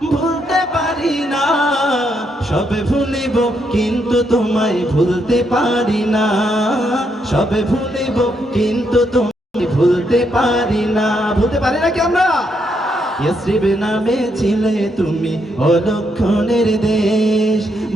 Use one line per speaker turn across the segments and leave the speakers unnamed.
ভুলতে পারি না। সবে ভুলিব, কিন্তু তোমায় ভুলতে পারি না। সবে ভুলিব, কিন্তু তোমায় ভুলতে পারি না। ভুলতে পারি না কি আমরা? ইয়ে নামে ছিলে তুমি অলক্ষণের দেশ।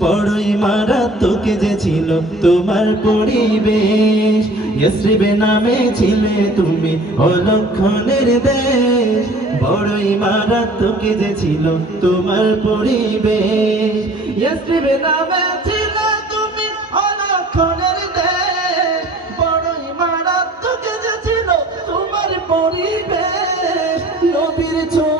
বড়ই মারাত্মক যে ছিল তোমার পরিবেশ। ইয়াসরিবে নামে ছিলে তুমি অলক্ষণের দেশ। বড়ই মারাত্মক যে ছিল তোমার পরিবেশ। ইয়াসরিবে নামে ছিলে তোমার পরিবেশ। নবীর ছোঁয়া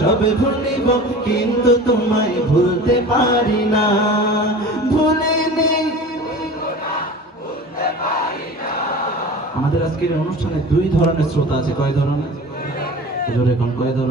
সবে ভুলিব, কিন্তু তোমায় ভুলতে পারি না। ভুলিনি আমাদের আজকের অনুষ্ঠানে দুই ধরনের শ্রোতা আছে। কয় ধরনের? জোরে কয় ধরনের?